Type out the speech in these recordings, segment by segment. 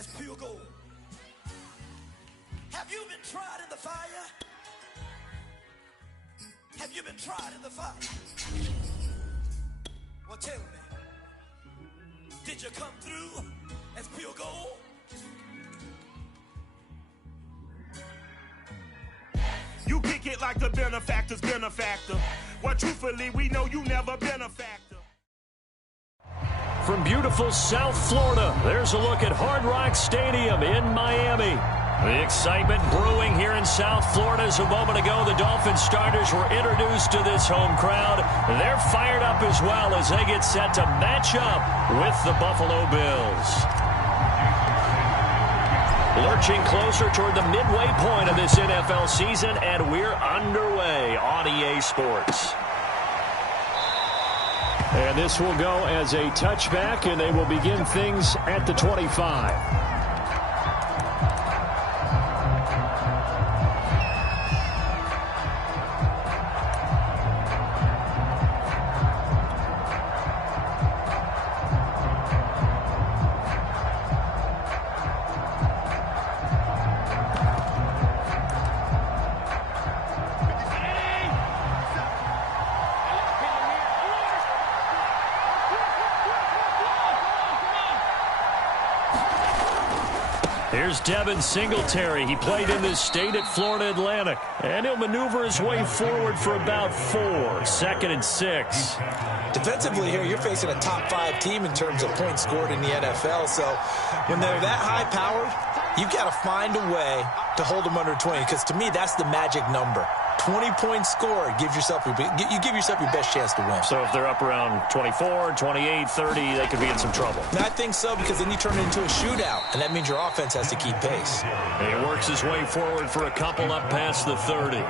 as pure gold. Have you been tried in the fire? Have you been tried in the fire? Well, tell me, did you come through as pure gold? You kick it like the benefactor's benefactor. Well, truthfully, we know you never been a factor. From beautiful South Florida, there's a look at Hard Rock Stadium in Miami. The excitement brewing here in South Florida as a moment ago the Dolphins starters were introduced to this home crowd. They're fired up as well as they get set to match up with the Buffalo Bills. Lurching closer toward the midway point of this NFL season, and we're underway on EA Sports. And this will go as a touchback, and they will begin things at the 25. Here's Devin Singletary. He played in this state at Florida Atlantic. And he'll maneuver his way forward for about 4. 2nd and 6. Defensively here, you're facing a top-5 team in terms of points scored in the NFL. So when they're that high-powered, you've got to find a way to hold them under 20. Because to me, that's the magic number. 20 points scored, you give yourself your best chance to win. So if they're up around 24, 28, 30, they could be in some trouble. And I think so, because then you turn it into a shootout, and that means your offense has to keep pace. And he works his way forward for a couple up past the 30.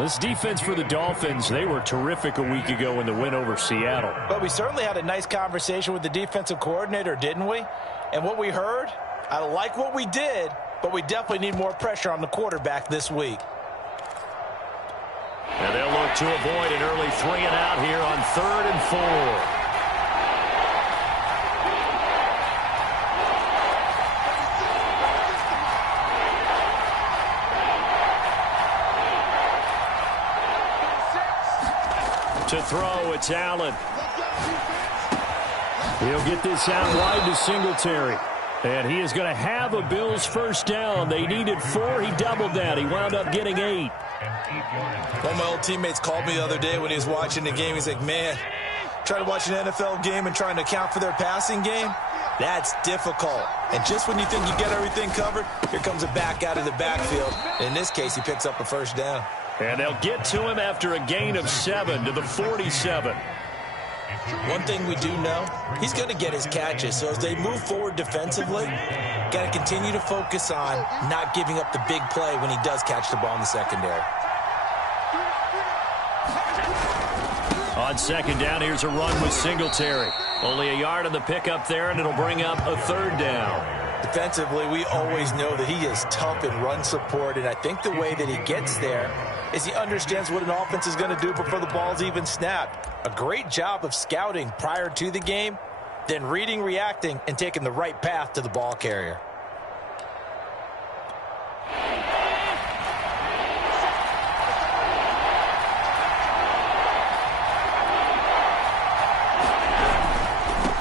This defense for the Dolphins, they were terrific a week ago in the win over Seattle. But we certainly had a nice conversation with the defensive coordinator, didn't we? And what we heard, I like what we did, but we definitely need more pressure on the quarterback this week. And they'll look to avoid an early 3 and out here on 3rd and 4. To throw, it's Allen. He'll get this out wide to Singletary. And he is going to have a Bills first down. They needed 4. He doubled that. He wound up getting 8. One of my old teammates called me the other day when he was watching the game. He's like, man, trying to watch an NFL game and trying to account for their passing game, that's difficult. And just when you think you get everything covered, here comes a back out of the backfield. In this case, he picks up a first down. And they'll get to him after a gain of 7 to the 47. One thing we do know, he's going to get his catches. So as they move forward defensively, got to continue to focus on not giving up the big play when he does catch the ball in the secondary. On 2nd down, here's a run with Singletary. Only a yard on the pickup there, and it'll bring up a 3rd down. Defensively, we always know that he is tough in run support, and I think the way that he gets there is he understands what an offense is going to do before the ball's even snapped. A great job of scouting prior to the game, then reading, reacting, and taking the right path to the ball carrier.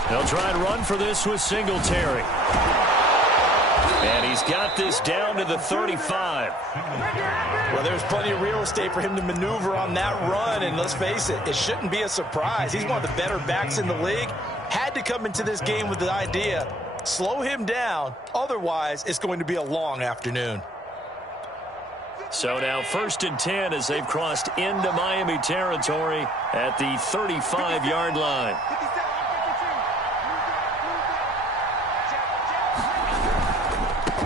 They'll try and run for this with Singletary. And he's got this down to the 35. Well, there's plenty of real estate for him to maneuver on that run, and let's face it, it shouldn't be a surprise. He's one of the better backs in the league. Had to come into this game with the idea, slow him down, otherwise it's going to be a long afternoon. So now 1st and 10 as they've crossed into Miami territory at the 35-yard line.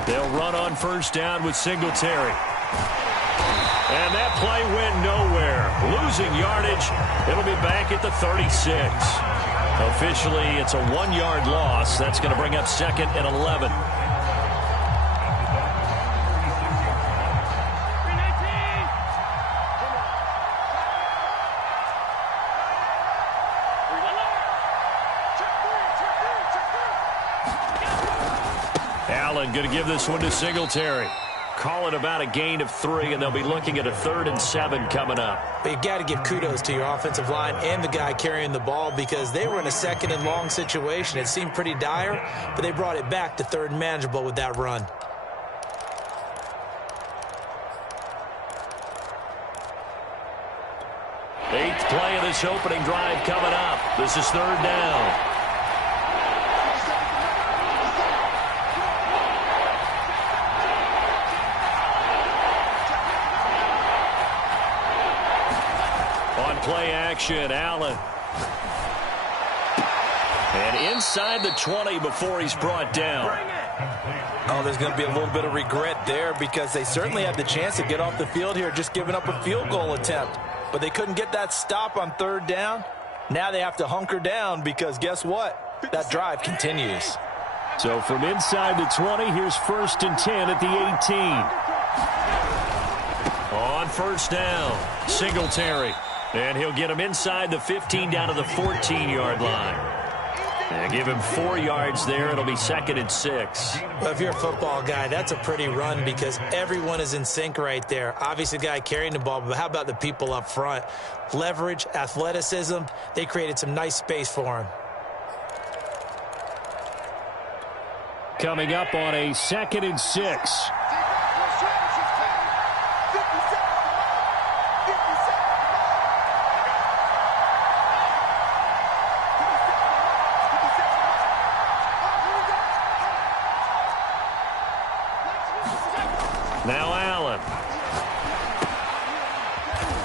They'll run on 1st down with Singletary. And that play went nowhere. Losing yardage. It'll be back at the 36. Officially, it's a 1-yard loss. That's going to bring up 2nd and 11. Allen going to give this one to Singletary. Call it about a gain of 3, and they'll be looking at a 3rd and 7 coming up. But you got to give kudos to your offensive line and the guy carrying the ball because they were in a 2nd and long situation. It seemed pretty dire, but they brought it back to 3rd and manageable with that run. Eighth play of this opening drive coming up. This is 3rd down. Play action, Allen. And inside the 20 before he's brought down. Oh, there's going to be a little bit of regret there because they certainly had the chance to get off the field here, just giving up a field goal attempt. But they couldn't get that stop on 3rd down. Now they have to hunker down because guess what? That drive continues. So from inside the 20, here's 1st and 10 at the 18. On 1st down, Singletary. And he'll get him inside the 15 down to the 14-yard line. And give him 4 yards there. It'll be 2nd and 6. Well, if you're a football guy, that's a pretty run because everyone is in sync right there. Obviously, the guy carrying the ball, but how about the people up front? Leverage, athleticism, they created some nice space for him. Coming up on a 2nd and 6. Now Allen.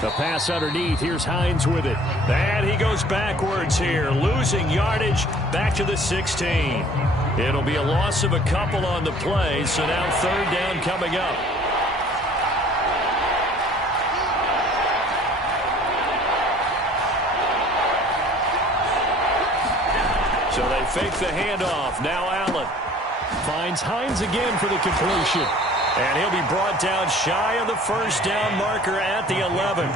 The pass underneath. Here's Hines with it. And he goes backwards here, losing yardage back to the 16. It'll be a loss of a couple on the play, so now 3rd down coming up. So they fake the handoff. Now Allen finds Hines again for the completion. And he'll be brought down shy of the 1st down marker at the 11.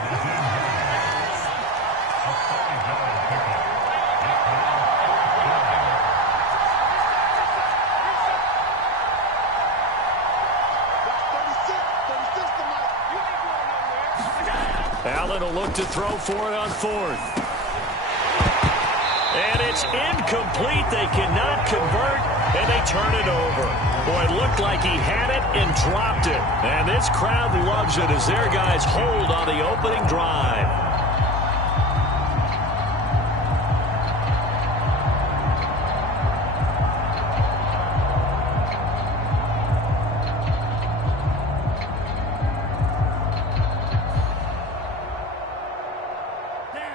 Allen will look to throw for it on 4th. And it's incomplete. They cannot convert, and they turn it over. Boy, it looked like he had it and dropped it. And this crowd loves it as their guys hold on the opening drive.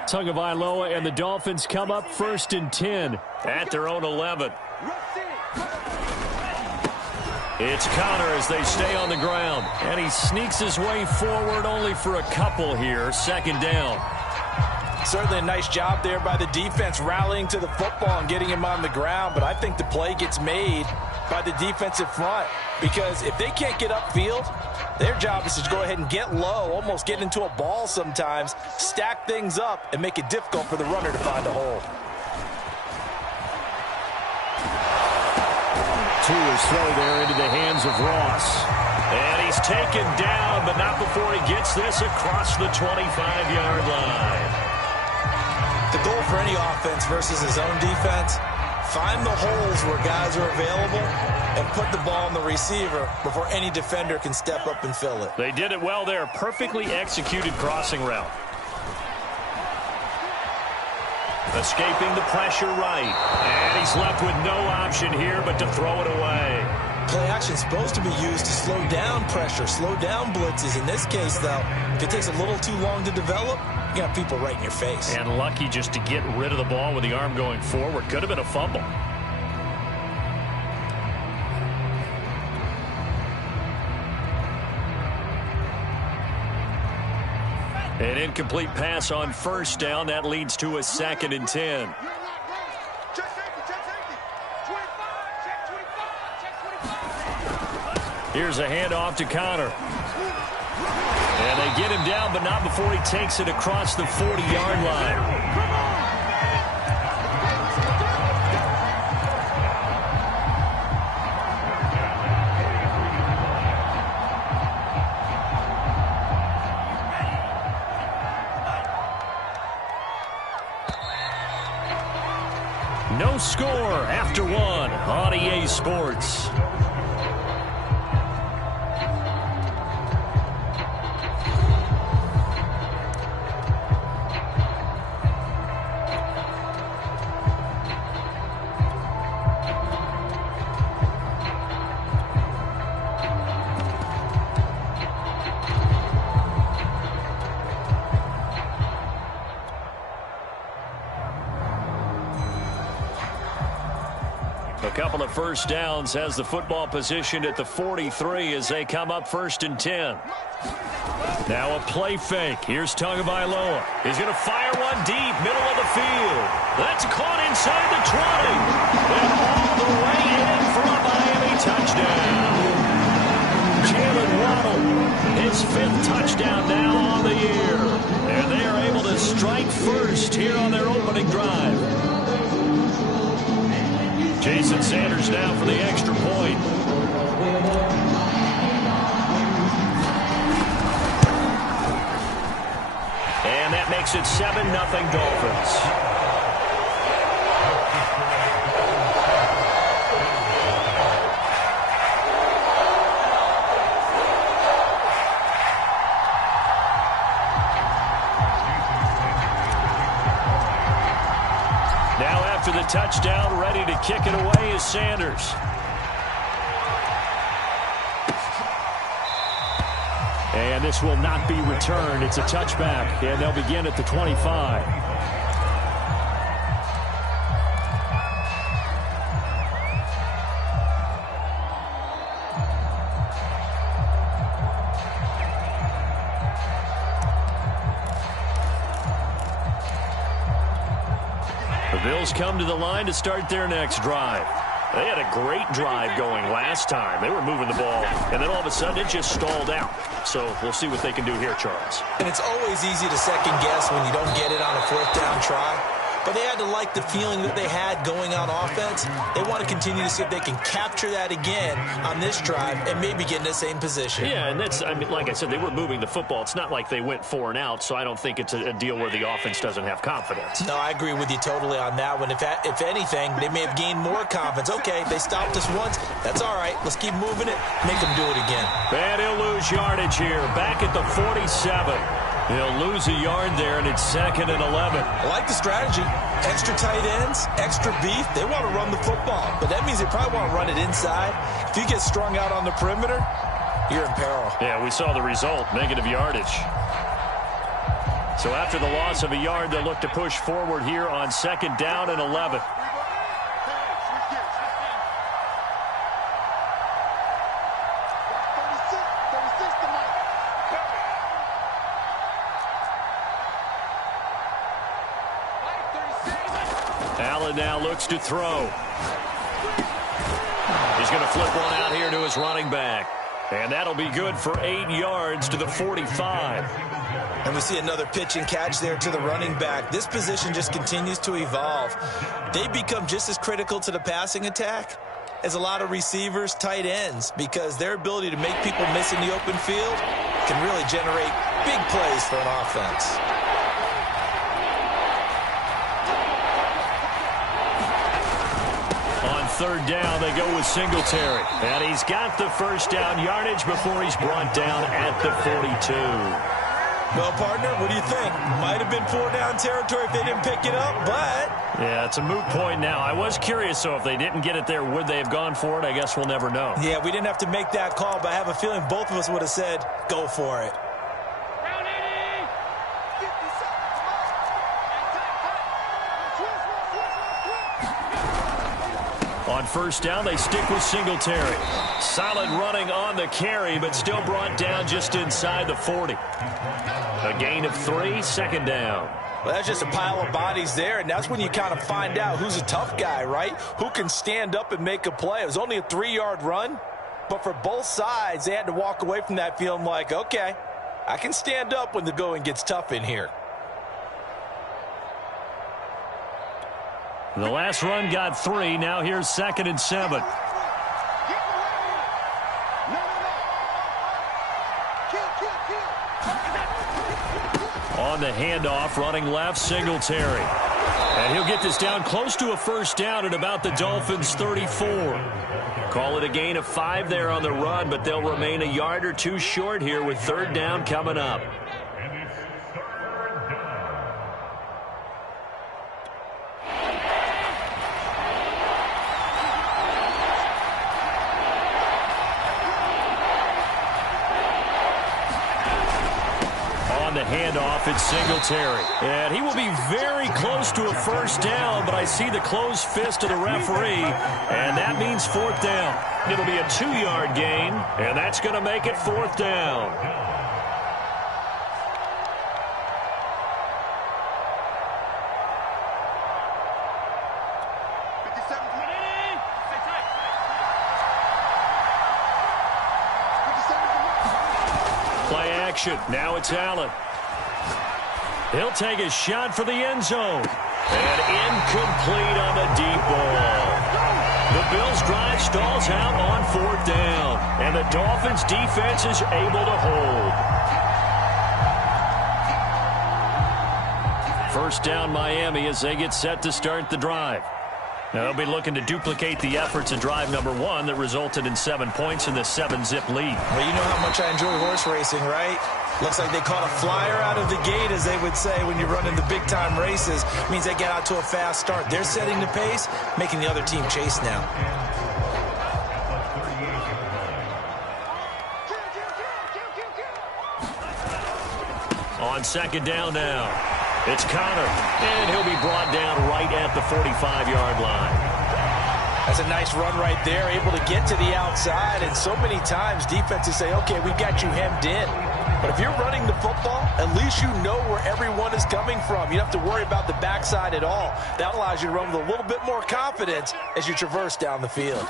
Tagovailoa and the Dolphins come up 1st and 10 at their own 11. It's Connor as they stay on the ground. And he sneaks his way forward only for a couple here. 2nd down. Certainly a nice job there by the defense rallying to the football and getting him on the ground. But I think the play gets made by the defensive front because if they can't get upfield, their job is to go ahead and get low, almost get into a ball sometimes, stack things up, and make it difficult for the runner to find a hole. Tua's throw there into the hands of Ross. And he's taken down, but not before he gets this across the 25-yard line. The goal for any offense versus his own defense, find the holes where guys are available and put the ball on the receiver before any defender can step up and fill it. They did it well there. Perfectly executed crossing route. Escaping the pressure right. And he's left with no option here but to throw it away. Play action is supposed to be used to slow down pressure, slow down blitzes. In this case, though, if it takes a little too long to develop, you got people right in your face. And lucky just to get rid of the ball with the arm going forward. Could have been a fumble. An incomplete pass on 1st down. That leads to a 2nd and 10. Here's a handoff to Connor. And they get him down, but not before he takes it across the 40-yard line. No score after one on EA Sports. A couple of first downs has the football positioned at the 43 as they come up 1st and 10. Now a play fake. Here's Tagovailoa. He's going to fire one deep, middle of the field. That's caught inside the 20. And all the way in for a Miami touchdown. Jalen Waddle, his 5th touchdown now on the year. And they are able to strike first here on their opening drive. Jason Sanders now for the extra point. And that makes it 7-0 Dolphins. After the touchdown, ready to kick it away is Sanders. And this will not be returned. It's a touchback, and they'll begin at the 25. Bills come to the line to start their next drive. They had a great drive going last time. They were moving the ball, and then all of a sudden it just stalled out. So we'll see what they can do here, Charles. And it's always easy to second guess when you don't get it on a 4th down try. But they had to like the feeling that they had going on offense. They want to continue to see if they can capture that again on this drive and maybe get in the same position. Yeah, and that's, I mean, like I said, they were moving the football. It's not like they went 4 and out, so I don't think it's a deal where the offense doesn't have confidence. No, I agree with you totally on that one. If anything, they may have gained more confidence. Okay, they stopped us once. That's all right. Let's keep moving it. Make them do it again. And he'll lose yardage here. Back at the 47. He'll lose a yard there, and it's 2nd and 11. I like the strategy. Extra tight ends, extra beef. They want to run the football, but that means they probably want to run it inside. If you get strung out on the perimeter, you're in peril. Yeah, we saw the result, negative yardage. So after the loss of a yard, they'll look to push forward here on 2nd down and 11. Allen now looks to throw. He's going to flip one out here to his running back. And that'll be good for 8 yards to the 45. And we see another pitch and catch there to the running back. This position just continues to evolve. They become just as critical to the passing attack as a lot of receivers, tight ends, because their ability to make people miss in the open field can really generate big plays for an offense. On 3rd down, they go with Singletary. And he's got the 1st down yardage before he's brought down at the 42. Well, partner, what do you think? Might have been 4-down territory if they didn't pick it up, but... Yeah, it's a moot point now. I was curious, so if they didn't get it there, would they have gone for it? I guess we'll never know. Yeah, we didn't have to make that call, but I have a feeling both of us would have said, go for it. On 1st down, they stick with Singletary. Solid running on the carry, but still brought down just inside the 40. A gain of 3, 2nd down. Well, that's just a pile of bodies there, and that's when you kind of find out who's a tough guy, right? Who can stand up and make a play. It was only a 3-yard run, but for both sides, they had to walk away from that feeling like, okay, I can stand up when the going gets tough in here. The last run got 3. Now here's 2nd and 7. On the handoff, running left, Singletary. And he'll get this down close to a first down at about the Dolphins' 34. Call it a gain of 5 there on the run, but they'll remain a yard or two short here with third down coming up. The handoff, it's Singletary. And he will be very close to a first down, but I see the closed fist of the referee, and that means fourth down. It'll be a 2-yard gain, and that's going to make it fourth down. Play action. Now it's Allen. He'll take a shot for the end zone. And incomplete on the deep ball. The Bills' drive stalls out on fourth down. And the Dolphins' defense is able to hold. First down Miami as they get set to start the drive. Now they'll be looking to duplicate the efforts in drive number 1 that resulted in 7 points in the 7-zip lead. Well, you know how much I enjoy horse racing, right? Looks like they caught a flyer out of the gate, as they would say when you're running the big-time races. Means they get out to a fast start. They're setting the pace, making the other team chase now. On second down now, it's Connor, and he'll be brought down right at the 45-yard line. That's a nice run right there, able to get to the outside, and so many times defenses say, okay, we've got you hemmed in. But if you're running the football, at least you know where everyone is coming from. You don't have to worry about the backside at all. That allows you to run with a little bit more confidence as you traverse down the field.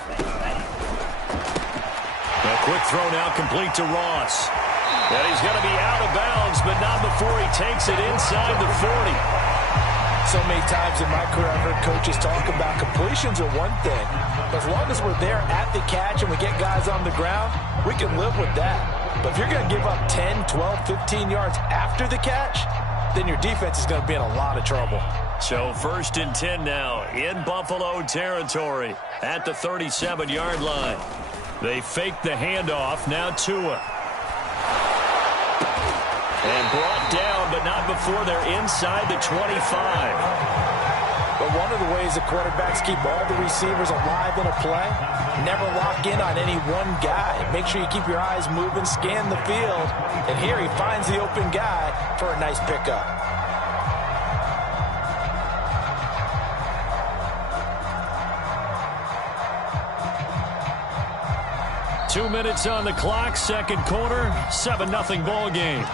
A quick throw now complete to Ross. And he's going to be out of bounds, but not before he takes it inside the 40. So many times in my career, I've heard coaches talk about completions are one thing. But as long as we're there at the catch and we get guys on the ground, we can live with that. But if you're going to give up 10, 12, 15 yards after the catch, then your defense is going to be in a lot of trouble. So 1st and 10 now in Buffalo territory at the 37-yard line. They fake the handoff. Now Tua. And brought down, but not before they're inside the 25. But one of the ways the quarterbacks keep all the receivers alive in a play, never lock in on any one guy. Make sure you keep your eyes moving, scan the field. And here he finds the open guy for a nice pickup. Two minutes on the clock, second quarter, 7-0 ball game.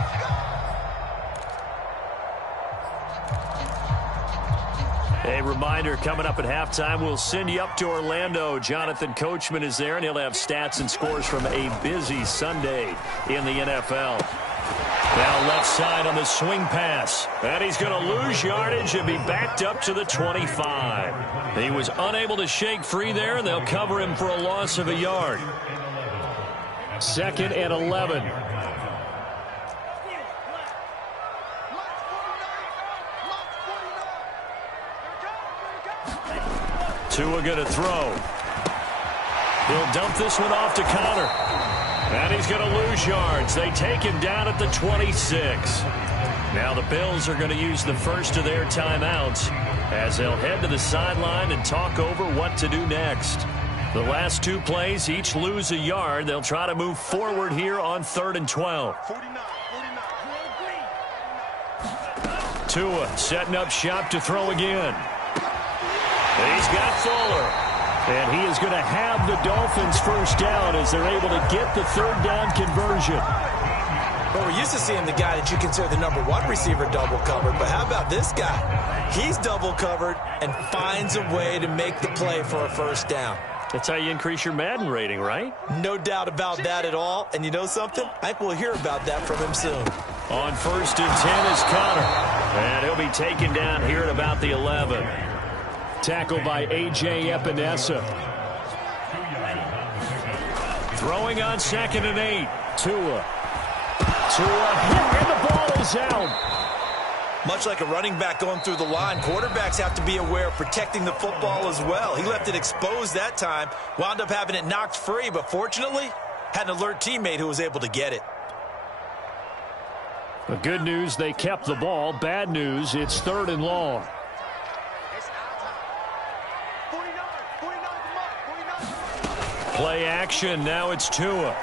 A reminder, coming up at halftime, we'll send you up to Orlando. Jonathan Coachman is there, and he'll have stats and scores from a busy Sunday in the NFL. Now left side on the swing pass. And he's going to lose yardage and be backed up to the 25. He was unable to shake free there, and they'll cover him for a loss of a yard. 2nd and 11. Tua going to throw. He'll dump this one off to Connor. And he's going to lose yards. They take him down at the 26. Now the Bills are going to use the first of their timeouts as they'll head to the sideline and talk over what to do next. The last 2 plays each lose a yard. They'll try to move forward here on 3rd and 12. Tua setting up shop to throw again. He's got Fuller. And he is going to have the Dolphins first down as they're able to get the third down conversion. Well, we're used to seeing the guy that you consider the number 1 receiver double covered, but how about this guy? He's double covered and finds a way to make the play for a first down. That's how you increase your Madden rating, right? No doubt about that at all. And you know something? I think we'll hear about that from him soon. On 1st and 10 is Connor. And he'll be taken down here at about the 11. Tackled by A.J. Epinesa. Throwing on 2nd and 8. Tua hit, and the ball is out. Much like a running back going through the line, quarterbacks have to be aware of protecting the football as well. He left it exposed that time, wound up having it knocked free, but fortunately, had an alert teammate who was able to get it. The good news, they kept the ball. Bad news, it's 3rd and long. Play action, now it's Tua.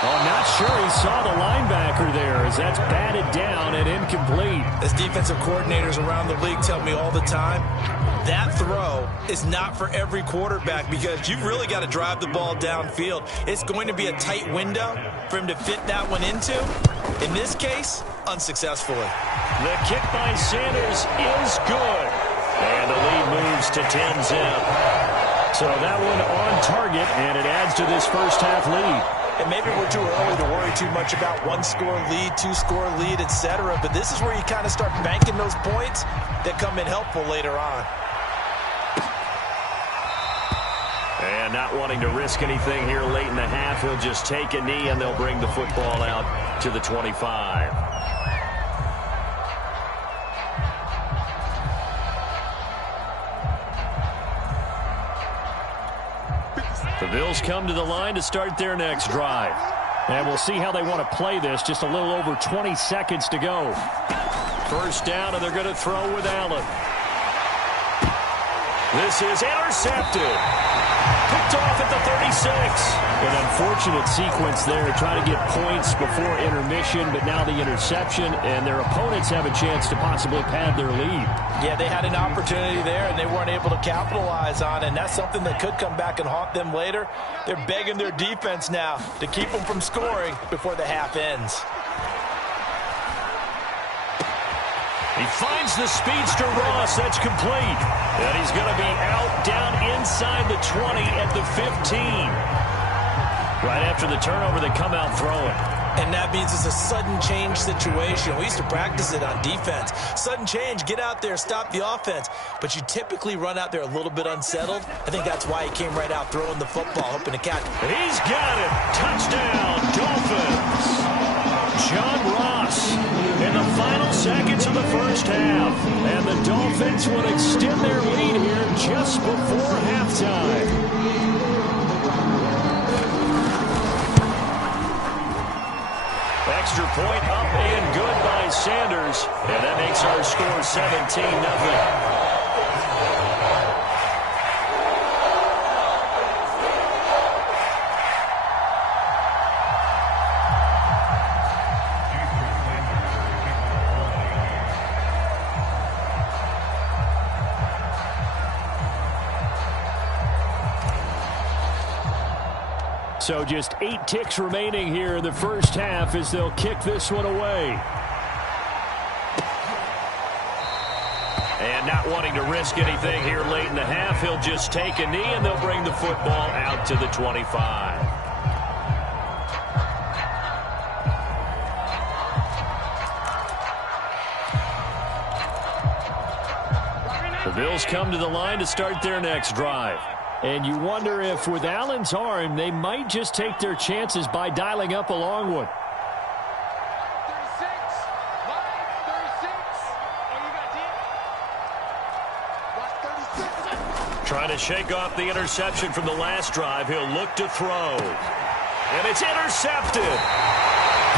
Oh, not sure he saw the linebacker there as that's batted down and incomplete. As defensive coordinators around the league tell me all the time, that throw is not for every quarterback because you've really got to drive the ball downfield. It's going to be a tight window for him to fit that one into. In this case, unsuccessfully. The kick by Sanders is good. And the lead moves to 10-zip. So that one on target, and it adds to this first half lead. And maybe we're too early to worry too much about 1-score lead, 2-score lead, etc. But this is where you kind of start banking those points that come in helpful later on. And not wanting to risk anything here late in the half, he'll just take a knee and they'll bring the football out to the 25. The Bills come to the line to start their next drive. And we'll see how they want to play this. Just a little over 20 seconds to go. First down, and they're going to throw with Allen. This is intercepted. Picked off at the 36. An unfortunate sequence there, trying to get points before intermission, but now the interception, and their opponents have a chance to possibly pad their lead. Yeah, they had an opportunity there, and they weren't able to capitalize on it, and that's something that could come back and haunt them later. They're begging their defense now to keep them from scoring before the half ends. He finds the speedster Ross. That's complete. And he's going to be out down inside the 20 at the 15. Right after the turnover, they come out throwing. And that means it's a sudden change situation. We used to practice it on defense. Sudden change, get out there, stop the offense. But you typically run out there a little bit unsettled. I think that's why he came right out throwing the football, hoping to catch. He's got it. Touchdown, Dolphins. John Ross in the final seconds of the first half. And the Dolphins will extend their lead here just before halftime. Extra point up and good by Sanders. And that makes our score 17-0. So just 8 ticks remaining here in the first half as they'll kick this one away. And not wanting to risk anything here late in the half, he'll just take a knee and they'll bring the football out to the 25. The Bills come to the line to start their next drive. And you wonder if with Allen's arm, they might just take their chances by dialing up a long one. 36. Trying to shake off the interception from the last drive. He'll look to throw. And it's intercepted.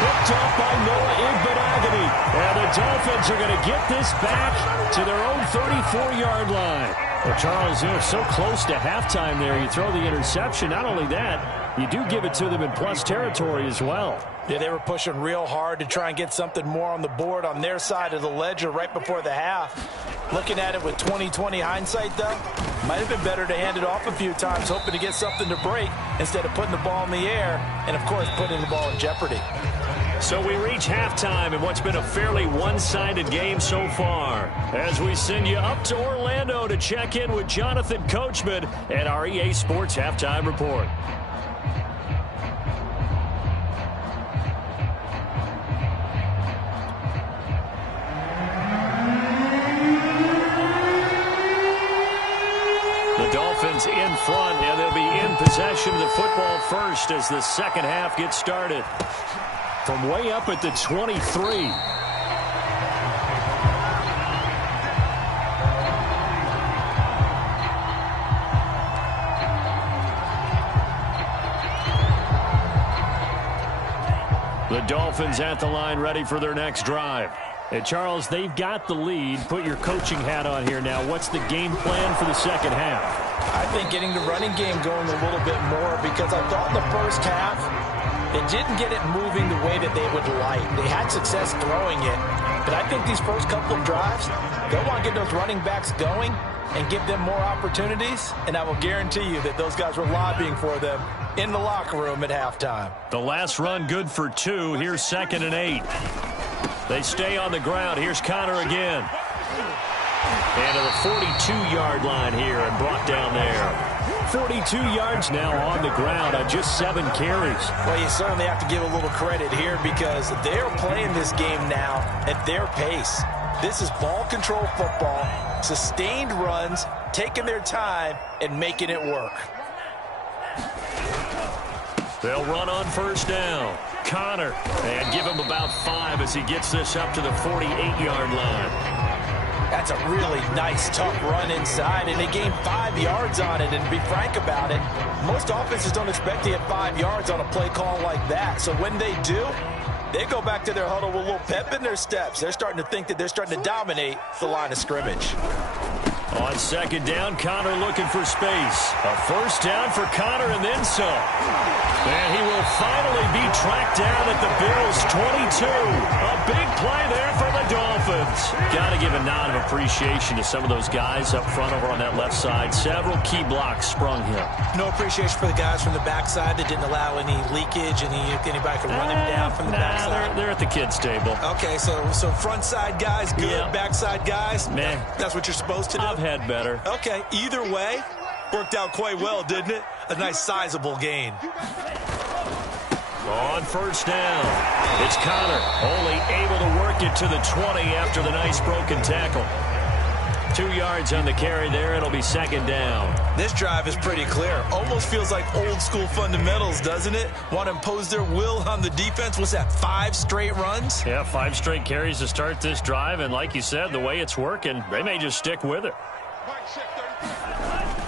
Picked up by Noah Igbenogany. And the Dolphins are going to get this back to their own 34-yard line. Well, Charles, they're so close to halftime there. You throw the interception. Not only that, you do give it to them in plus territory as well. Yeah, they were pushing real hard to try and get something more on the board on their side of the ledger right before the half. Looking at it with 20/20 hindsight, though, might have been better to hand it off a few times, hoping to get something to break instead of putting the ball in the air and, of course, putting the ball in jeopardy. So we reach halftime in what's been a fairly one-sided game so far. As we send you up to Orlando to check in with Jonathan Coachman at our EA Sports Halftime Report. The Dolphins in front, and they'll be in possession of the football first as the second half gets started. from way up at the 23. The Dolphins at the line ready for their next drive. Hey, Charles, they've got the lead. Put your coaching hat on here now. What's the game plan for the second half? I think getting the running game going a little bit more, because I thought in the first half it didn't get it moving the way that they would like. They had success throwing it, but I think these first couple of drives, they'll want to get those running backs going and give them more opportunities, and I will guarantee you that those guys were lobbying for them in the locker room at halftime. The last run good for 2. Here's 2nd and 8. They stay on the ground. Here's Connor again. And to the 42-yard line here and brought down there. 42 yards now on the ground on just 7 carries. Well, you certainly have to give a little credit here, because they're playing this game now at their pace. This is ball control football, sustained runs, taking their time and making it work. They'll run on first down. Connor, and give him about 5 as he gets this up to the 48-yard line. That's a really nice, tough run inside, and they gained 5 yards on it. And to be frank about it, most offenses don't expect to get 5 yards on a play call like that. So when they do, they go back to their huddle with a little pep in their steps. They're starting to think that they're starting to dominate the line of scrimmage. On second down, Connor looking for space. A first down for Connor and then some. And he will finally be tracked down at the Bills' 22. A big play there for the Dolphins. Got to give a nod of appreciation to some of those guys up front over on that left side. Several key blocks sprung him. No appreciation for the guys from the backside that didn't allow any leakage, anybody could run him down from the backside. They're at the kids' table. Okay, so front side guys, good. Yeah. Backside guys, man, that's what you're supposed to do. I've had better. Okay, either way, worked out quite well, didn't it? A nice sizable gain. On first down, it's Connor, only able to work it to the 20 after the nice broken tackle. 2 yards on the carry there. It'll be second down. This drive is pretty clear. Almost feels like old school fundamentals, doesn't it? Want to impose their will on the defense. What's that, 5 straight runs? Yeah, 5 straight carries to start this drive. And like you said, the way it's working, they may just stick with it.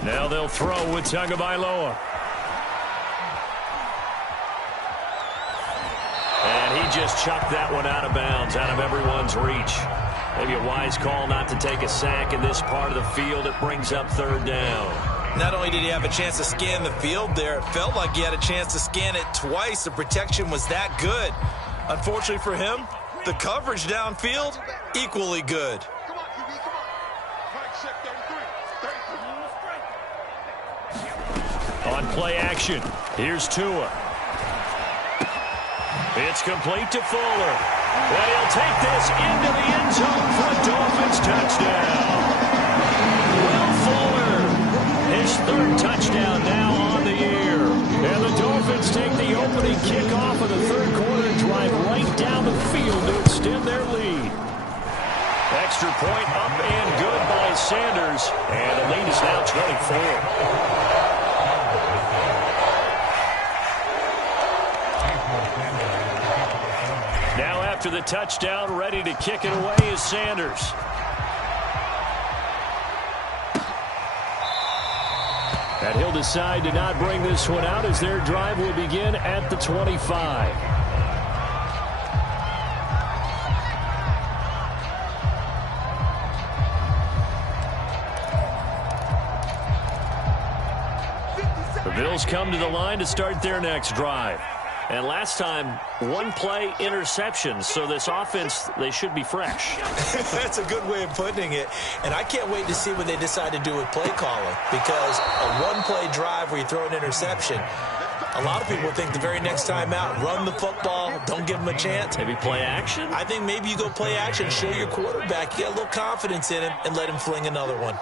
Now they'll throw with Tagovailoa. And he just chucked that one out of bounds, out of everyone's reach. Maybe a wise call not to take a sack in this part of the field. It brings up third down. Not only did he have a chance to scan the field there, it felt like he had a chance to scan it twice. The protection was that good. Unfortunately for him, the coverage downfield, equally good. On play action, here's Tua. It's complete to Fuller. And he'll take this into the end zone for a Dolphins touchdown. Will Fuller, his 3rd touchdown now on the year. And the Dolphins take the opening kickoff of the 3rd quarter and drive right down the field to extend their lead. Extra point up and good by Sanders. And the lead is now 24. Now after the touchdown, ready to kick it away is Sanders. And he'll decide to not bring this one out as their drive will begin at the 25. The Bills come to the line to start their next drive. And last time, 1 play interception. So this offense, they should be fresh. That's a good way of putting it. And I can't wait to see what they decide to do with play calling. Because a 1-play drive where you throw an interception, a lot of people think the very next time out, run the football, don't give them a chance. Maybe play action? I think maybe you go play action, show your quarterback, you got a little confidence in him, and let him fling another one.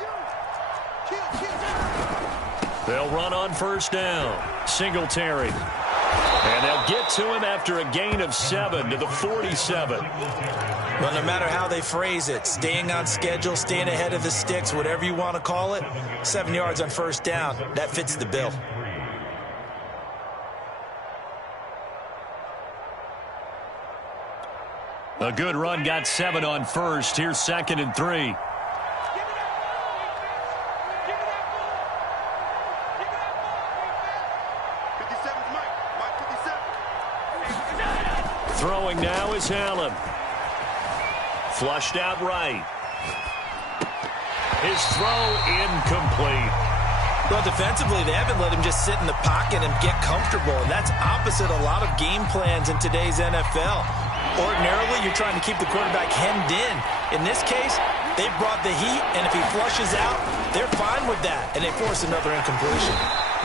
They'll run on first down. Singletary. And they'll get to him after a gain of 7 to the 47. Well, no matter how they phrase it, staying on schedule, staying ahead of the sticks, whatever you want to call it, 7 yards on first down, that fits the bill. A good run got 7 on first. Here's 2nd and 3. Throwing now is Allen. Flushed out right. His throw incomplete. Well, defensively, they haven't let him just sit in the pocket and get comfortable, and that's opposite a lot of game plans in today's NFL. Ordinarily, you're trying to keep the quarterback hemmed in. In this case, they brought the heat, and if he flushes out, they're fine with that, and they force another incompletion.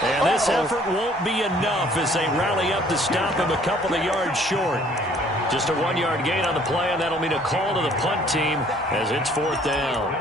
And this effort won't be enough as they rally up to stop him a couple of yards short. Just a 1-yard gain on the play, and that'll mean a call to the punt team as it's 4th down.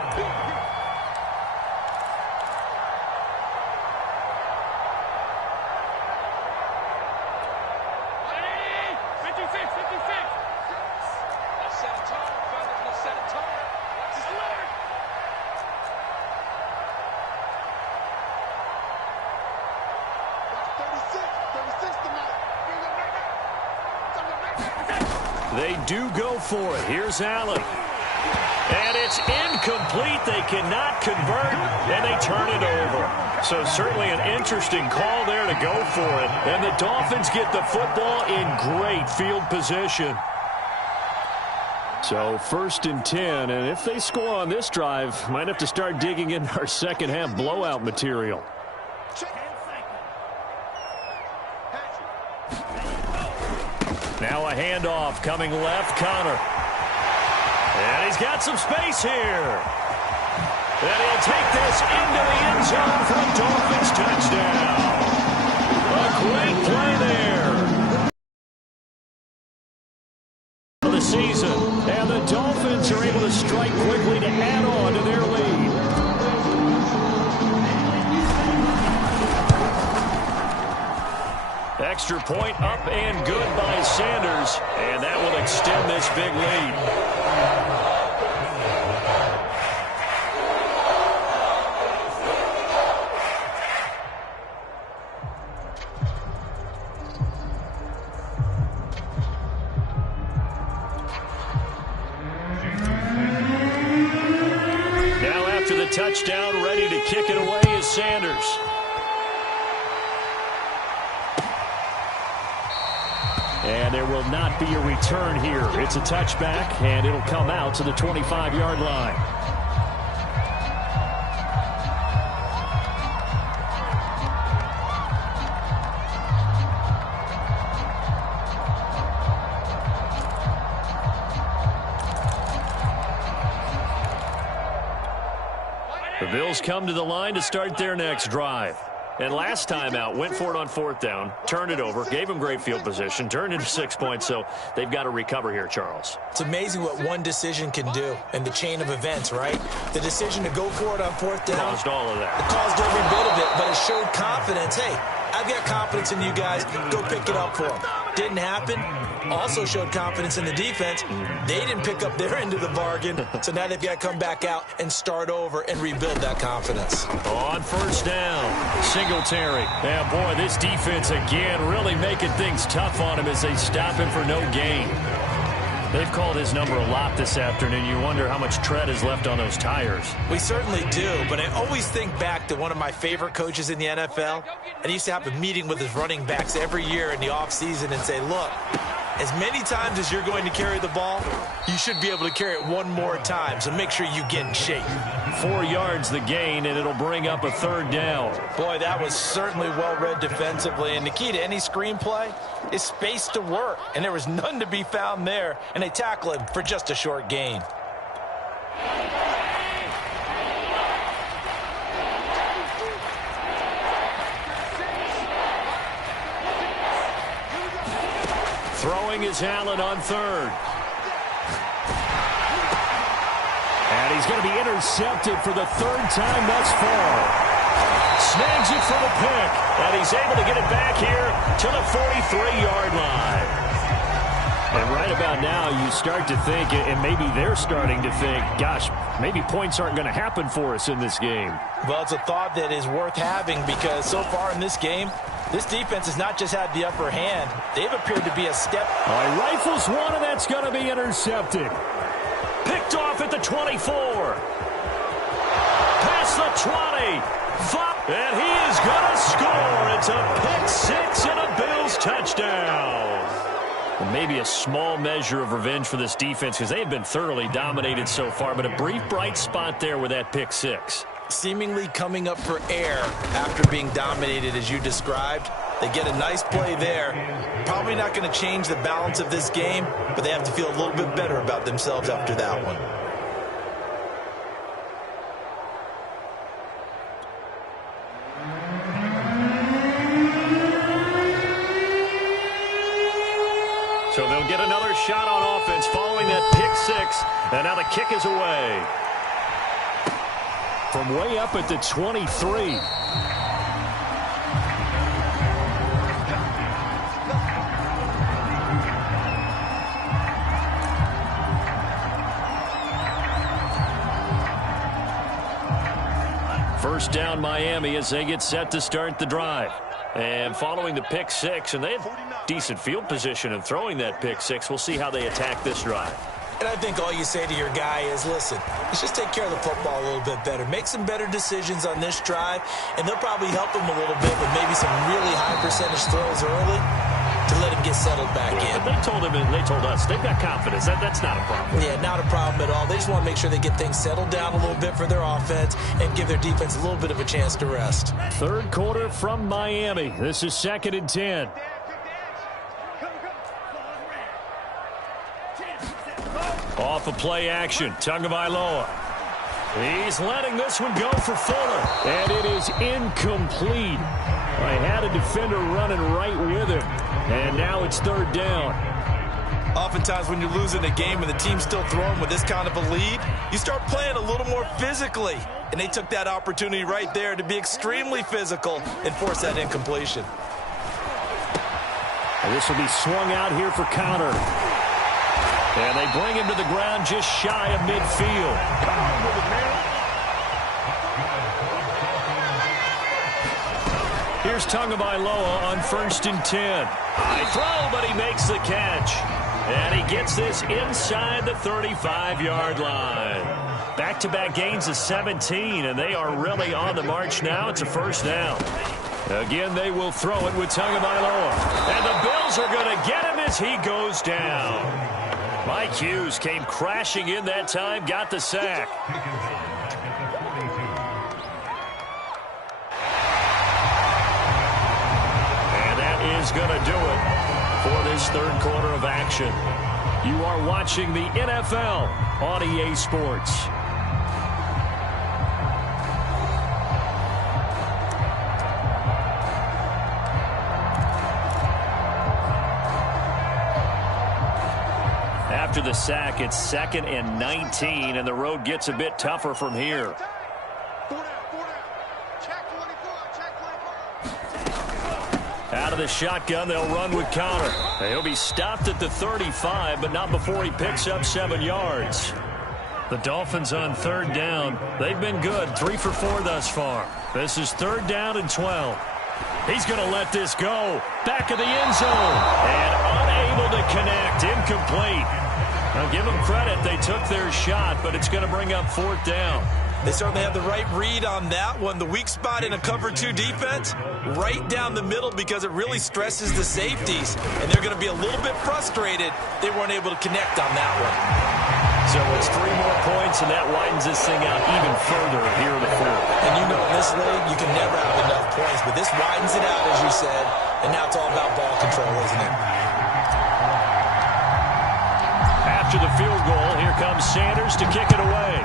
They do go for it. Here's Allen. And it's incomplete. They cannot convert, and they turn it over. So certainly an interesting call there to go for it. And the Dolphins get the football in great field position. So 1st and 10, and if they score on this drive, might have to start digging in our second half blowout material. Now a handoff coming left, Connor. And he's got some space here. And he'll take this into the end zone for a Dolphins touchdown. A great play there. For the season, and the Dolphins are able to strike quickly to add on to their lead. Extra point up and good by Sanders, and that will extend this big lead. Now after the touchdown, ready to kick it away is Sanders. And there will not be a return here. It's a touchback, and it'll come out to the 25-yard line. The Bills come to the line to start their next drive. And last time out, went for it on 4th down, turned it over, gave him great field position, turned into 6 points, so they've got to recover here, Charles. It's amazing what one decision can do in the chain of events, right? The decision to go for it on 4th down. Caused all of that. It caused every bit of it, but it showed confidence. Hey, I've got confidence in you guys. Go pick it up for them. Didn't happen. Also showed confidence in the defense. They didn't pick up their end of the bargain, so now they've got to come back out and start over and rebuild that confidence. On 1st down, Singletary. Yeah, boy, this defense again really making things tough on him as they stop him for no gain. They've called his number a lot this afternoon. You wonder how much tread is left on those tires. We certainly do, but I always think back to one of my favorite coaches in the NFL, and he used to have a meeting with his running backs every year in the offseason and say, look, as many times as you're going to carry the ball, you should be able to carry it one more time, so make sure you get in shape. 4 yards the gain, and it'll bring up a 3rd down. Boy, that was certainly well-read defensively, and the key to any screenplay is space to work, and there was none to be found there, and they tackle him for just a short gain. Throwing is Allen on 3rd. And he's going to be intercepted for the 3rd time thus far. Snags it for the pick, and he's able to get it back here to the 43-yard line. And right about now, you start to think, and maybe they're starting to think, gosh, maybe points aren't going to happen for us in this game. Well, it's a thought that is worth having because so far in this game, This defense has not just had the upper hand. They've appeared to be a step. All right, rifles one, and that's going to be intercepted. Picked off at the 24. Past the 20. And he is going to score. It's a pick six and a Bills touchdown. Well, maybe a small measure of revenge for this defense because they have been thoroughly dominated so far, but a brief bright spot there with that pick six. Seemingly coming up for air after being dominated as you described. They get a nice play there. Probably not going to change the balance of this game, but they have to feel a little bit better about themselves after that one. So they'll get another shot on offense following that pick six, and now the kick is away. From way up at the 23. First down Miami as they get set to start the drive. And following the pick six, and they have decent field position in throwing that pick six. We'll see how they attack this drive. And I think all you say to your guy is, listen, let's just take care of the football a little bit better. Make some better decisions on this drive, and they'll probably help him a little bit with maybe some really high percentage throws early to let him get settled back in. But they told him and they told us they've got confidence. That's not a problem. Yeah, not a problem at all. They just want to make sure they get things settled down a little bit for their offense and give their defense a little bit of a chance to rest. Third quarter from Miami. This is 2nd and 10. Off of play action, Tagovailoa. He's letting this one go for Fuller. And it is incomplete. I had a defender running right with him. And now it's third down. Oftentimes when you're losing a game and the team's still throwing with this kind of a lead, you start playing a little more physically. And they took that opportunity right there to be extremely physical and force that incompletion. And this will be swung out here for counter. And they bring him to the ground just shy of midfield. Come on with it, man. Here's Tagovailoa on 1st and 10. High throw, but he makes the catch. And he gets this inside the 35-yard line. Back-to-back gains of 17, and they are really on the march now. It's a first down. Again, they will throw it with Tagovailoa. And the Bills are going to get him as he goes down. Mike Hughes came crashing in that time, got the sack. And that is going to do it for this third quarter of action. You are watching the NFL on EA Sports. After the sack, it's 2nd and 19, and the road gets a bit tougher from here. Out of the shotgun, they'll run with counter. He'll be stopped at the 35, but not before he picks up 7 yards. The Dolphins on third down. They've been good, 3 for 4 thus far. This is 3rd down and 12. He's going to let this go. Back of the end zone. And unable to connect. Incomplete. Now, give them credit. They took their shot, but it's going to bring up 4th down. They certainly have the right read on that one. The weak spot in a cover 2 defense, right down the middle because it really stresses the safeties. And they're going to be a little bit frustrated they weren't able to connect on that one. So it's 3 more points, and that widens this thing out even further here in the 4th. And you know in this league, you can never have enough points. But this widens it out, as you said. And now it's all about ball control, isn't it? After the field goal, here comes Sanders to kick it away.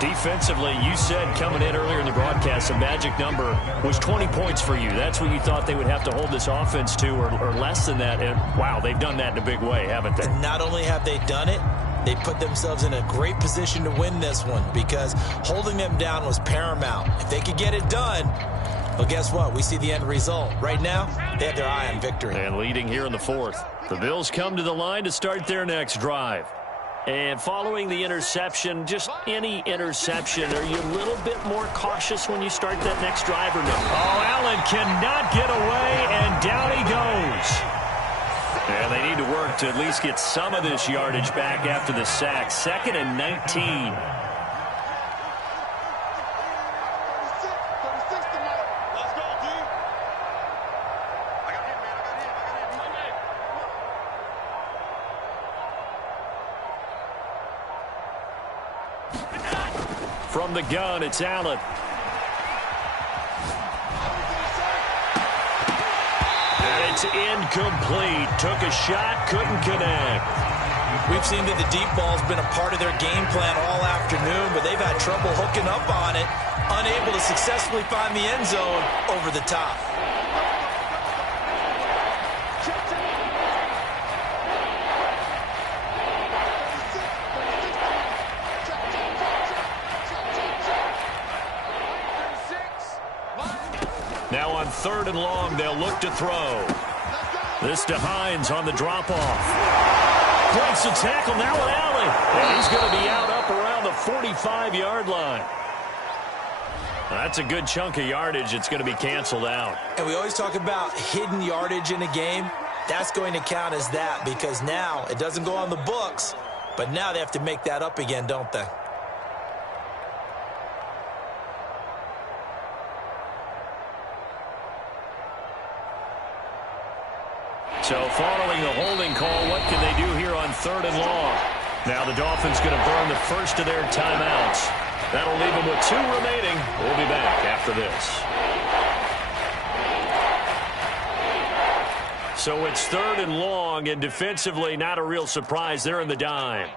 Defensively, you said coming in earlier in the broadcast, the magic number was 20 points for you. That's what you thought they would have to hold this offense to, or less than that. And, wow, they've done that in a big way, haven't they? And not only have they done it, they put themselves in a great position to win this one because holding them down was paramount. If they could get it done, well, guess what? We see the end result. Right now, they have their eye on victory. And leading here in the 4th. The Bills come to the line to start their next drive. And following the interception, just any interception, are you a little bit more cautious when you start that next drive or no? Oh, Allen cannot get away, and down he goes. And they need to work to at least get some of this yardage back after the sack. 2nd and 19. From the gun, it's Allen. And it's incomplete. Took a shot, couldn't connect. We've seen that the deep ball's been a part of their game plan all afternoon, but they've had trouble hooking up on it, unable to successfully find the end zone over the top. Now on 3rd and long, they'll look to throw. This to Hines on the drop-off. Breaks the tackle, now with Allen. And he's going to be out up around the 45-yard line. That's a good chunk of yardage. It's going to be canceled out. And we always talk about hidden yardage in a game. That's going to count as that because now it doesn't go on the books, but now they have to make that up again, don't they? So following the holding call, what can they do here on 3rd and long? Now the Dolphins going to burn the first of their timeouts. That'll leave them with 2 remaining. We'll be back after this. So it's 3rd and long, and defensively not a real surprise. They're in the dime.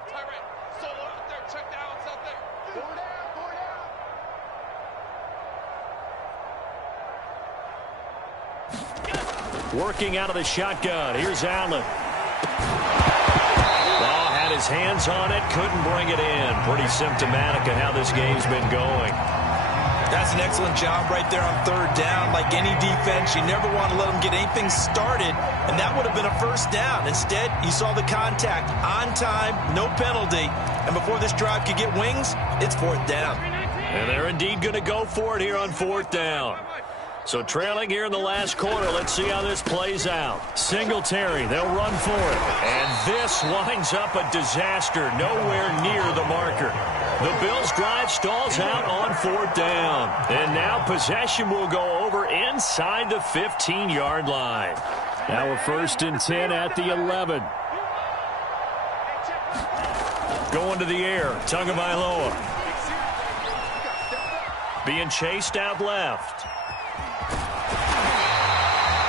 Working out of the shotgun. Here's Allen. Oh, had his hands on it. Couldn't bring it in. Pretty symptomatic of how this game's been going. That's an excellent job right there on 3rd down. Like any defense, you never want to let them get anything started, and that would have been a first down. Instead, you saw the contact on time, no penalty, and before this drive could get wings, it's 4th down. And they're indeed going to go for it here on 4th down. So trailing here in the last quarter, let's see how this plays out. Singletary, they'll run for it. And this winds up a disaster, nowhere near the marker. The Bills' drive stalls out on 4th down. And now possession will go over inside the 15-yard line. Now a 1st and 10 at the 11. Going to the air, Tagovailoa. Being chased out left.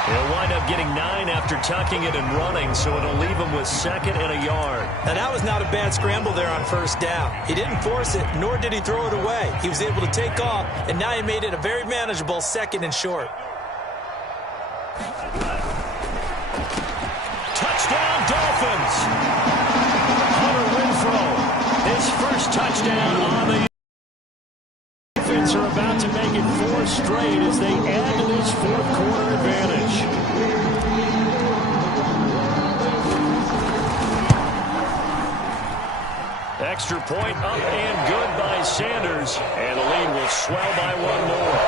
He'll wind up getting 9 after tucking it and running, so it'll leave him with 2nd and a yard. Now, that was not a bad scramble there on 1st down. He didn't force it, nor did he throw it away. He was able to take off, and now he made it a very manageable 2nd and short. Touchdown, Dolphins! Hunter Renfrow, his first touchdown on the Dolphins are about to make it 4 straight as they add to this 4th quarter advantage. Extra point up and good by Sanders, and the lead will swell by 1 more.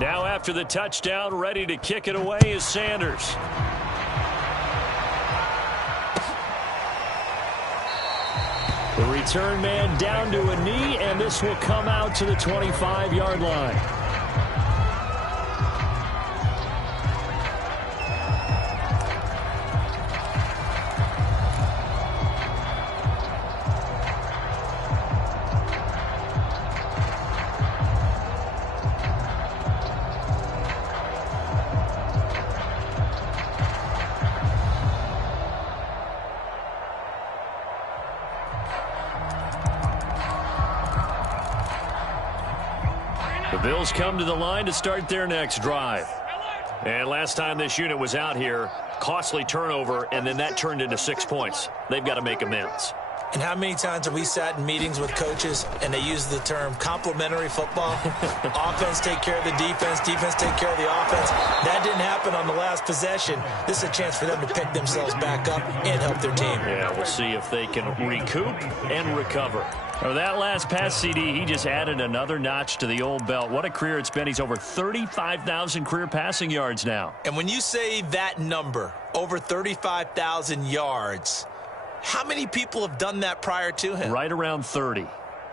Now after the touchdown, ready to kick it away is Sanders. The return man down to a knee, and this will come out to the 25-yard line. The Bills come to the line to start their next drive. And last time this unit was out here, costly turnover, and then that turned into 6 points. They've got to make amends. And how many times have we sat in meetings with coaches and they use the term complementary football? Offense take care of the defense, defense take care of the offense. That didn't happen on the last possession. This is a chance for them to pick themselves back up and help their team. Yeah, we'll see if they can recoup and recover. Or that last pass CD, he just added another notch to the old belt. What a career it's been. He's over 35,000 career passing yards now. And when you say that number, over 35,000 yards, how many people have done that prior to him? Right around 30.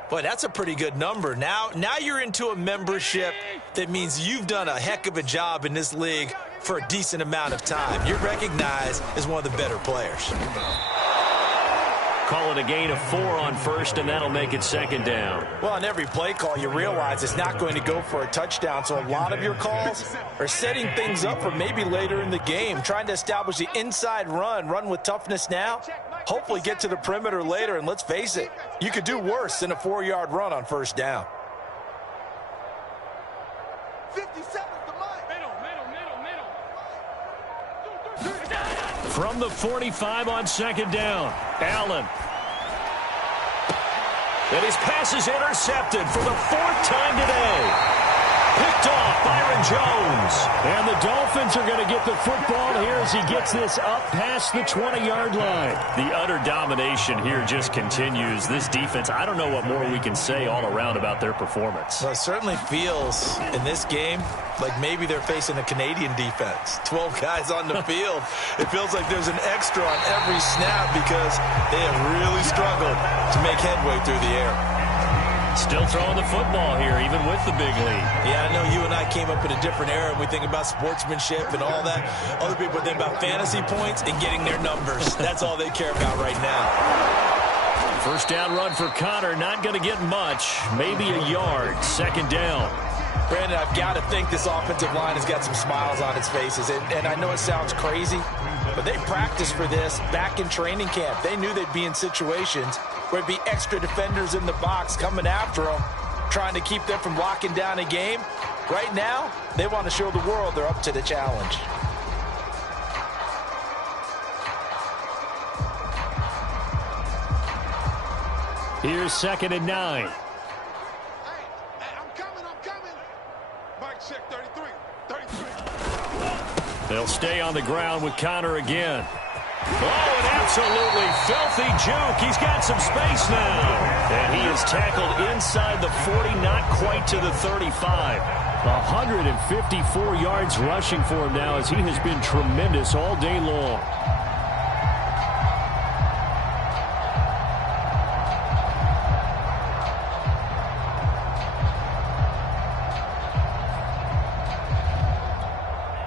Boy, that's a pretty good number. Now you're into a membership that means you've done a heck of a job in this league for a decent amount of time. You're recognized as one of the better players. Call it a gain of 4 on first, and that'll make it second down. Well, on every play call, you realize it's not going to go for a touchdown, so a lot of your calls are setting things up for maybe later in the game, trying to establish the inside run with toughness now, hopefully get to the perimeter later, and let's face it, you could do worse than a 4-yard run on first down. 57 the line. Middle. From the 45 on second down, Allen. And his pass is intercepted for the 4th time today. Picked off Byron Jones. And the Dolphins are going to get the football here as he gets this up past the 20-yard line. The utter domination here just continues. This defense, I don't know what more we can say all around about their performance. Well, it certainly feels in this game like maybe they're facing a Canadian defense. 12 guys on the field. It feels like there's an extra on every snap because they have really struggled to make headway through the air. Still throwing the football here, even with the big lead. Yeah, I know you and I came up in a different era, and we think about sportsmanship and all that. Other people think about fantasy points and getting their numbers. That's all they care about right now. First down run for Connor, not going to get much. Maybe a yard, second down. Brandon, I've got to think this offensive line has got some smiles on its faces. And I know it sounds crazy, but they practiced for this back in training camp. They knew they'd be in situations where there'd be extra defenders in the box coming after them, trying to keep them from locking down a game. Right now, they want to show the world they're up to the challenge. Here's 2nd and 9. I'm coming. Mike check 33. They'll stay on the ground with Connor again. Oh, an absolutely filthy juke. He's got some space now. And he is tackled inside the 40, not quite to the 35. 154 yards rushing for him now as he has been tremendous all day long.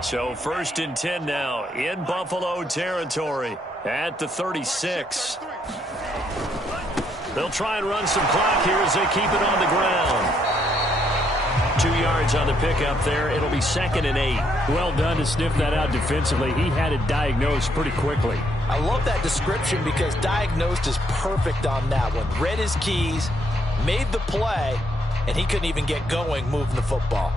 So 1st and 10 now in Buffalo territory at the 36. They'll try and run some clock here as they keep it on the ground. 2 yards on the pickup there. It'll be 2nd and 8. Well done to sniff that out defensively. He had it diagnosed pretty quickly. I love that description because diagnosed is perfect on that one. Read his keys, made the play, and he couldn't even get going moving the football.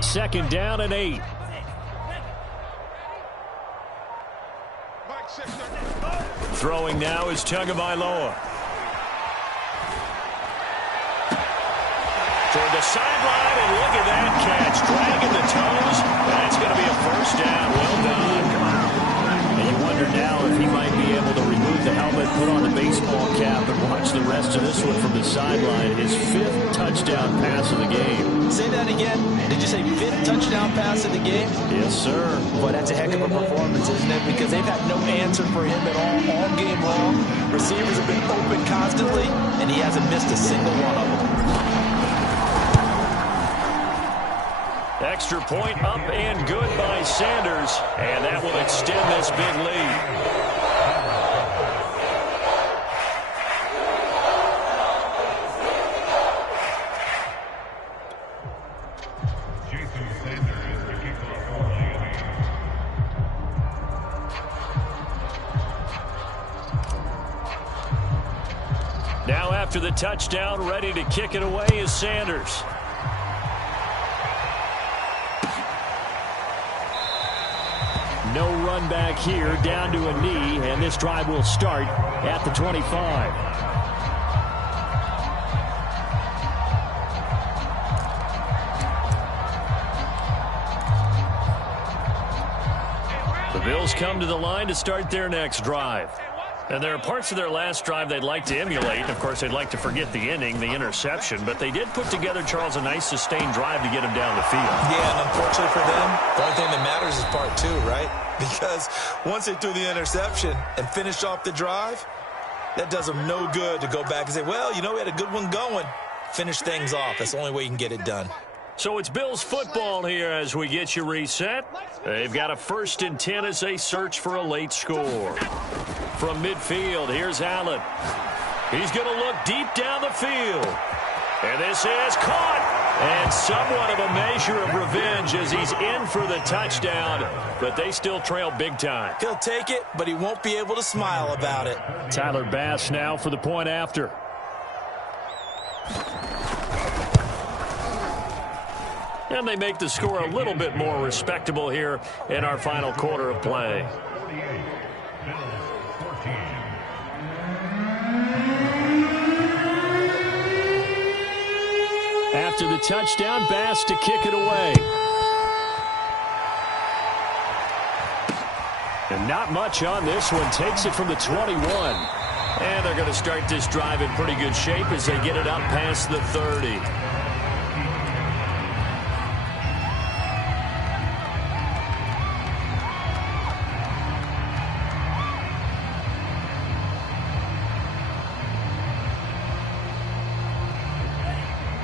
2nd down and 8. Throwing now is Tagovailoa. Toward the sideline, and look at that catch. Dragging the toes. That's going to be a first down. Well done. And you wonder now if he might be able to remove the helmet, put on the baseball cap, and watch the rest of this one from the sideline. His 5th touchdown pass of the game. Say that again. Did you say 5th touchdown pass of the game? Yes, sir. Boy, that's a heck of a performance, isn't it? Because they've had no answer for him at all game long. Receivers have been open constantly, and he hasn't missed a single one of them. Extra point up and good by Sanders, and that will extend this big lead. Now after the touchdown, ready to kick it away is Sanders. No run back here, down to a knee, and this drive will start at the 25. The Bills come to the line to start their next drive. And there are parts of their last drive they'd like to emulate. Of course, they'd like to forget the inning, the interception. But they did put together, Charles, a nice sustained drive to get him down the field. Yeah, and unfortunately for them, the only thing that matters is part two, right? Because once they threw the interception and finished off the drive, that does them no good to go back and say, well, you know, we had a good one going. Finish things off. That's the only way you can get it done. So it's Bills football here as we get you reset. They've got a 1st and 10 as they search for a late score. From midfield, here's Allen. He's going to look deep down the field. And this is caught. And somewhat of a measure of revenge as he's in for the touchdown. But they still trail big time. He'll take it, but he won't be able to smile about it. Tyler Bass now for the point after. And they make the score a little bit more respectable here in our final quarter of play. After the touchdown, Bass to kick it away. And not much on this one. Takes it from the 21. And they're going to start this drive in pretty good shape as they get it up past the 30.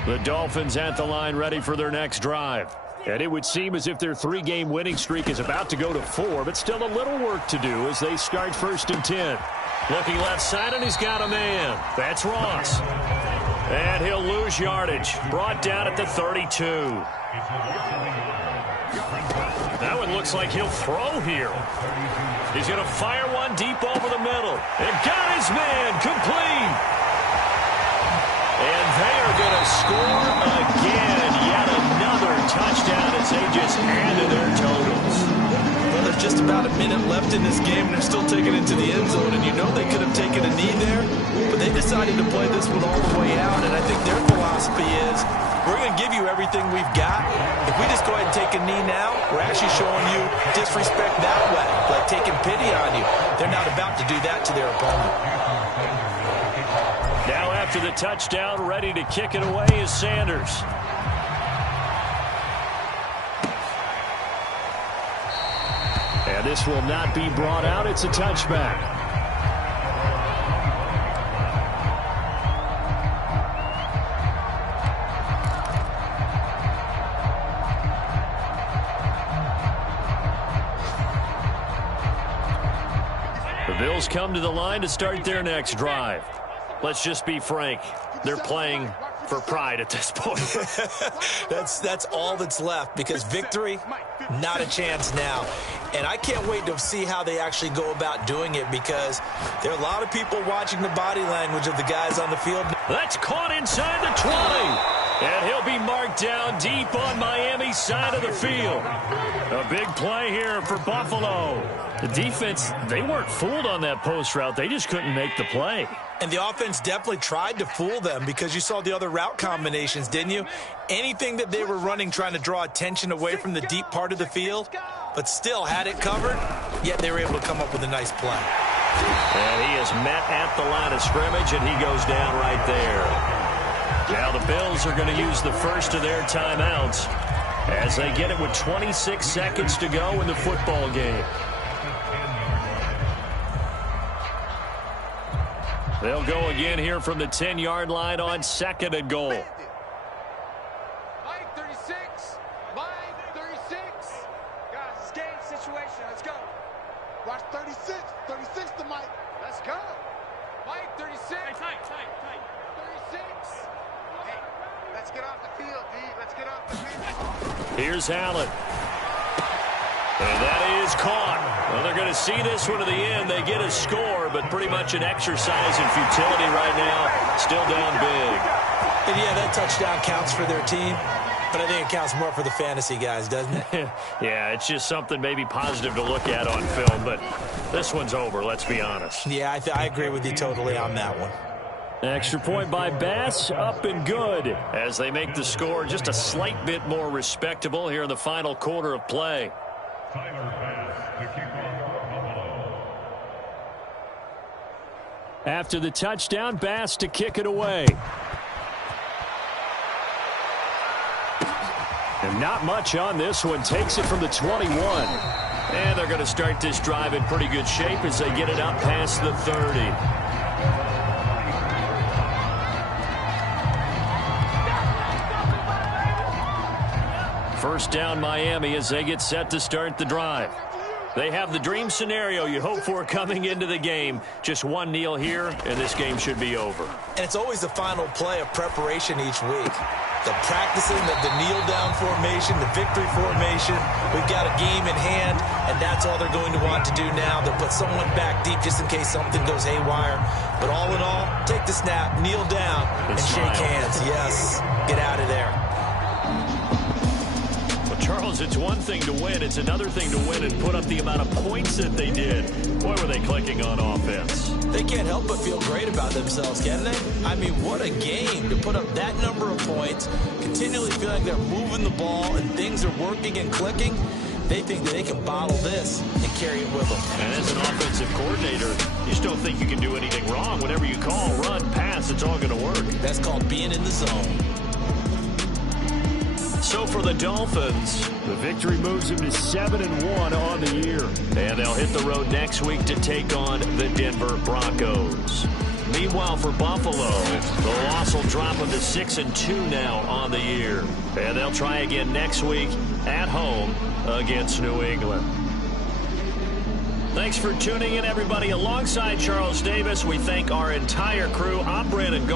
The Dolphins at the line ready for their next drive. And it would seem as if their 3-game winning streak is about to go to 4, but still a little work to do as they start 1st and 10. Looking left side, and he's got a man. That's Ross. And he'll lose yardage. Brought down at the 32. That one looks like he'll throw here. He's going to fire one deep over the middle. And got his man complete. And they are going to score again. Yet another touchdown as they just add to their totals. Well, there's just about a minute left in this game, and they're still taking it to the end zone. And you know they could have taken a knee there, but they decided to play this one all the way out. And I think their philosophy is, we're going to give you everything we've got. If we just go ahead and take a knee now, we're actually showing you disrespect that way, like taking pity on you. They're not about to do that to their opponent. Now after the touchdown, ready to kick it away is Sanders. And this will not be brought out. It's a touchback. The Bills come to the line to start their next drive. Let's just be frank. They're playing for pride at this point. That's all that's left, because victory, not a chance now. And I can't wait to see how they actually go about doing it, because there are a lot of people watching the body language of the guys on the field. That's caught inside the 20. And he'll be marked down deep on Miami's side of the field. A big play here for Buffalo. The defense, they weren't fooled on that post route. They just couldn't make the play. And the offense definitely tried to fool them, because you saw the other route combinations, didn't you? Anything that they were running trying to draw attention away from the deep part of the field, but still had it covered, yet they were able to come up with a nice play. And he is met at the line of scrimmage, and he goes down right there. Now the Bills are going to use the first of their timeouts as they get it with 26 seconds to go in the football game. They'll go again here from the 10-yard line on 2nd and goal. Line 36. Line 36. Guys, it's game situation. Let's go. Watch 36. 36 to Mike. Let's go. Mike 36. Hey, tight. 36. Hey, let's get off the field, D. Let's get off the field. Here's Allen. And that is caught. Well, they're going to see this one to the end. They get a score, but pretty much an exercise in futility right now. Still down big. And yeah, that touchdown counts for their team, but I think it counts more for the fantasy guys, doesn't it? Yeah, it's just something maybe positive to look at on film, but this one's over, let's be honest. Yeah, I agree with you totally on that one. Extra point by Bass, up and good. As they make the score just a slight bit more respectable here in the final quarter of play. After the touchdown, Bass to kick it away. And not much on this one. Takes it from the 21. And they're going to start this drive in pretty good shape as they get it up past the 30. First down Miami as they get set to start the drive. They have the dream scenario you hope for coming into the game. Just one kneel here, and this game should be over. And it's always the final play of preparation each week. The practicing of the kneel-down formation, the victory formation. We've got a game in hand, and that's all they're going to want to do now. They'll put someone back deep just in case something goes haywire. But all in all, take the snap, kneel down, and shake hands. Yes, get out of there. Charles, it's one thing to win. It's another thing to win and put up the amount of points that they did. Boy, were they clicking on offense. They can't help but feel great about themselves, can they? I mean, what a game to put up that number of points, continually feeling like they're moving the ball and things are working and clicking. They think that they can bottle this and carry it with them. And as an offensive coordinator, you just don't think you can do anything wrong. Whatever you call, run, pass, it's all going to work. That's called being in the zone. So for the Dolphins, the victory moves them to 7-1 on the year. And they'll hit the road next week to take on the Denver Broncos. Meanwhile, for Buffalo, the loss will drop them to 6-2 now on the year. And they'll try again next week at home against New England. Thanks for tuning in, everybody. Alongside Charles Davis, we thank our entire crew. I'm Brandon Goff.